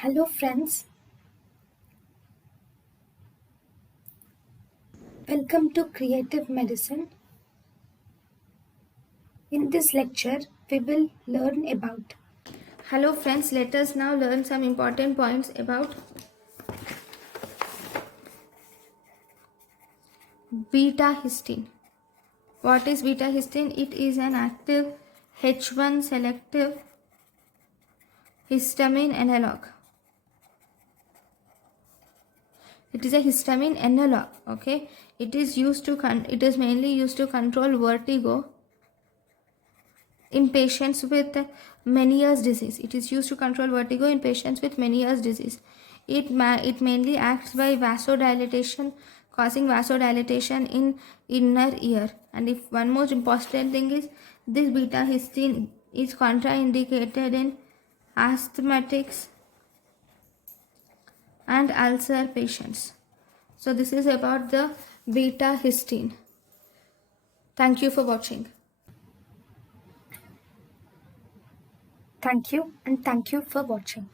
Hello friends, welcome to Creative Medicine. In this lecture, we will learn about. Hello friends, let us now learn some important points about betahistine. What is betahistine? It is an active H1 selective histamine analog. It is a histamine analog. Okay, it is mainly used to control vertigo in patients with Meniere's disease. It is used to control vertigo in patients with Meniere's disease. It mainly acts by vasodilatation, causing vasodilatation in inner ear. And if one most important thing is, this betahistine is contraindicated in asthmatics and ulcer patients. So this is about the betahistine. Thank you for watching. Thank you and thank you for watching.